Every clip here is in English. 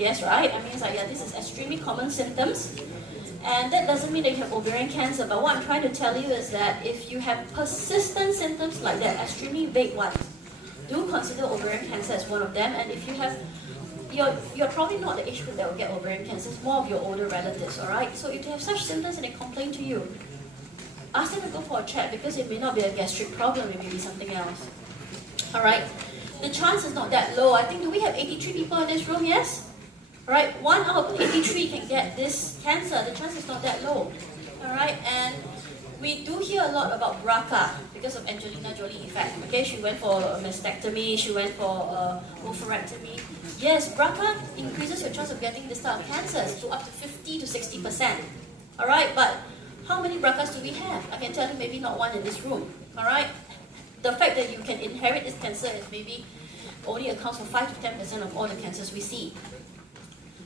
Yes, right? I mean, it's like, yeah, this is extremely common symptoms. And that doesn't mean that you have ovarian cancer, but what I'm trying to tell you is that if you have persistent symptoms like that, extremely vague ones, do consider ovarian cancer as one of them. And if you have, you're probably not the age group that will get ovarian cancer, it's more of your older relatives, alright? So if they have such symptoms and they complain to you, ask them to go for a check, because it may not be a gastric problem, it may be something else. Alright? The chance is not that low. I think, do we have 83 people in this room? Yes? Alright, 1 out of 83 can get this cancer. The chance is not that low. Alright, and we do hear a lot about BRCA because of Angelina Jolie effect. Okay, she went for a mastectomy, she went for a oophorectomy. Yes, BRCA increases your chance of getting this type of cancers to up to 50 to 60%. Alright, but how many BRCAs do we have? I can tell you maybe not one in this room. Alright, the fact that you can inherit this cancer is maybe only accounts for 5 to 10% of all the cancers we see.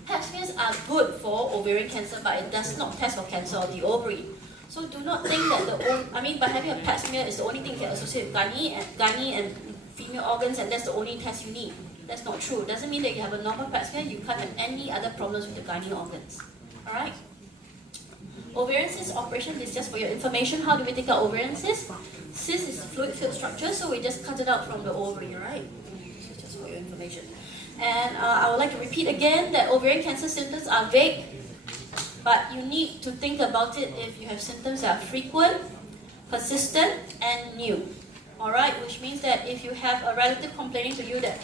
Pap smears are good for ovarian cancer, but it does not test for cancer of the ovary. So do not think that by having a pap smear is the only thing you can associate with gynae and female organs, and that's the only test you need. That's not true. It doesn't mean that you have a normal pap smear, you can't have any other problems with the gynae organs. Alright? Ovarian cyst operation is just for your information. How do we take out ovarian cyst? Cyst is fluid-filled structure, so we just cut it out from the ovary, right? So just for your information. And I would like to repeat again that ovarian cancer symptoms are vague, but you need to think about it if you have symptoms that are frequent, persistent, and new. Alright, which means that if you have a relative complaining to you that,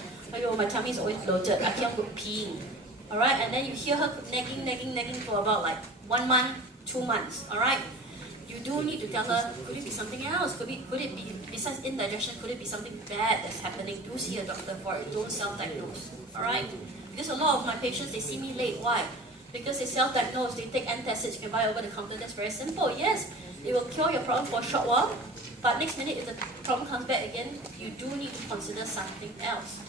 oh, my tummy is always bloated, I can't go peeing. Alright, and then you hear her nagging for about like 1 month, 2 months. Alright, you do need to tell her, could it be something else? Could it be, besides indigestion, could it be something bad that's happening? Do see a doctor for it, don't self-diagnose. Alright? Because a lot of my patients, they see me late. Why? Because they self-diagnose, they take antacids, you can buy over the counter, that's very simple. Yes, it will cure your problem for a short while, but next minute if the problem comes back again, you do need to consider something else.